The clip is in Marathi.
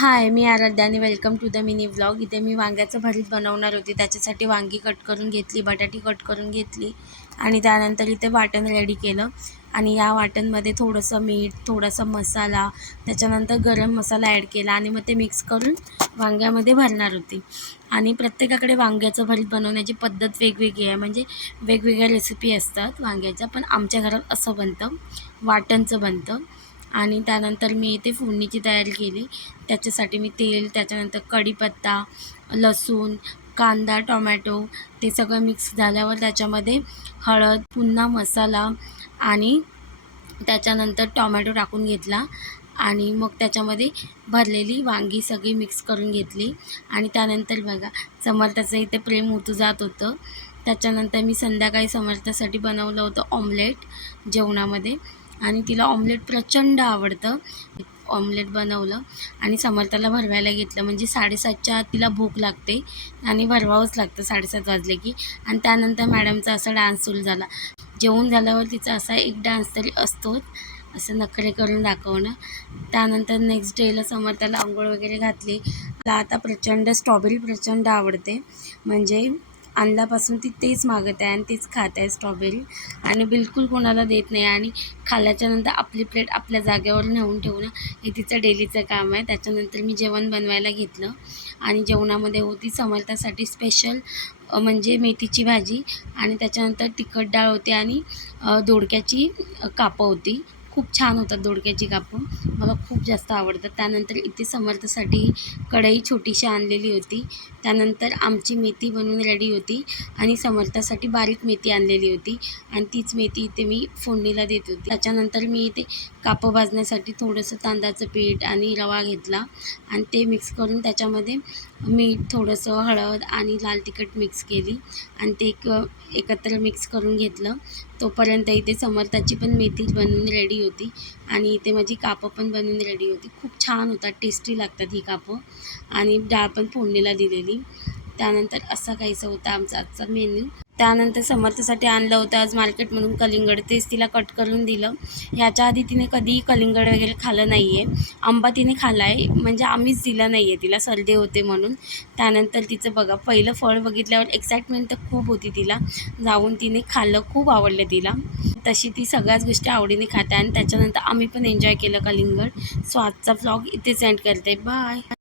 हाय, मी आराध्या आणि welcome to the mini vlog. इथे मी वांग्याचं भरीत बनवणार होते. त्याच्यासाठी वांगी कट करून घेतली, बटाटी कट करून घेतली आणि त्यानंतर इथे वाटण रेडी केलं. आणि या वाटणमध्ये थोडंसं मीठ, थोडासा मसाला, त्याच्यानंतर गरम मसाला ॲड केला आणि मग ते मिक्स करून वांग्यामध्ये भरणार होते. आणि प्रत्येकाकडे वांग्याचं भरीत बनवण्याची पद्धत वेगवेगळी आहे, म्हणजे वेगवेगळ्या रेसिपी असतात वांग्याच्या, पण आमच्या घरात असं बनतं, वाटणचं बनतं. आणि त्यानंतर मी इथे फोडणीची तयारी केली. त्याच्यासाठी मी तेल, त्याच्यानंतर कढीपत्ता, लसूण, कांदा, टोमॅटो ते सगळं मिक्स झाल्यावर त्याच्यामध्ये हळद, पुन्हा मसाला आणि त्याच्यानंतर टोमॅटो टाकून घेतला आणि मग त्याच्यामध्ये भरलेली वांगी सगळी मिक्स करून घेतली. आणि त्यानंतर बघा, समर्थाचं इथे प्रेम ओतू जात होतं. त्याच्यानंतर मी संध्याकाळी समर्थासाठी बनवलं होतं ऑमलेट जेवणामध्ये आणि तिला ऑमलेट प्रचंड आवडतं. ऑमलेट बनवलं आणि समर्थाला भरवायला घेतलं, म्हणजे 7:30च्या आत तिला भूक लागते आणि भरवावंच लागतं 7:30 वाजले की. आणि त्यानंतर मॅडमचा असा डान्स सुरू झाला. जेवून झाल्यावर तिचा असा एक डान्स तरी असतोच, असं नखरे करून दाखवणं. त्यानंतर नेक्स्ट डेला समर्थाला अंघोळ वगैरे घातली. मला आता स्ट्रॉबेरी प्रचंड आवडते, म्हणजे आणल्यापासून ती तेच मागत आहे आणि तेच खात आहे स्ट्रॉबेरी आणि बिलकुल कोणाला देत नाही. आणि खाल्ल्याच्यानंतर आपली प्लेट आपल्या जागेवर नेऊन ठेवणं हे तिचं डेलीचं काम आहे. त्याच्यानंतर मी जेवण बनवायला घेतलं आणि जेवणामध्ये होती समर्थासाठी स्पेशल म्हणजे मेथीची भाजी आणि त्याच्यानंतर तिखट डाळ होती आणि दोडक्याची कापं होती. खूप छान होतात दोडक्याची कापं, मला खूप जास्त आवडतात. त्यानंतर इथे समर्थासाठी कढई छोटीशी आणलेली होती. त्यानंतर आमची मेथी बनवून रेडी होती आणि समर्थासाठी बारीक मेथी आणलेली होती आणि तीच मेथी इथे मी फोडणीला देत होती. त्याच्यानंतर मी इथे कापं भाजण्यासाठी थोडंसं तांदळाचं पीठ आणि रवा घेतला आणि ते मिक्स करून त्याच्यामध्ये मीठ, थोडंसं हळद आणि लाल तिखट मिक्स केली आणि ते एकत्र मिक्स करून घेतलं. तोपर्यंत इथे समर्थाची पण मेथी बनवून रेडी होती आणि इथे माझी कापं पण बनवून रेडी होती. खूप छान होतात, टेस्टी लागतात ही कापं आणि डाळ पण फोडणीला दिलेली. त्यानंतर असा काहीसा होता आमचा आजचा मेन्यू. त्यानंतर समर्थासाठी आणलं होतं आज मार्केटमधून कलिंगड, तेच तिला कट करून दिलं. ह्याच्या आधी तिने कधीही कलिंगड वगैरे खाल्लं नाही आहे. आंबा तिने खाल्ला आहे, म्हणजे आम्हीच दिलं नाही आहे तिला, सर्दी होते म्हणून. त्यानंतर तिचं बघा, पहिलं फळ बघितल्यावर एक्साइटमेंट तर खूप होती तिला. जाऊन तिने खाल्लं, खूप आवडलं तिला. तशी ती सगळ्याच गोष्टी आवडीने खाते आणि त्याच्यानंतर आम्ही पण एन्जॉय केलं कलिंगड. सो आजचा व्लॉग इथेच एंड करते. बाय.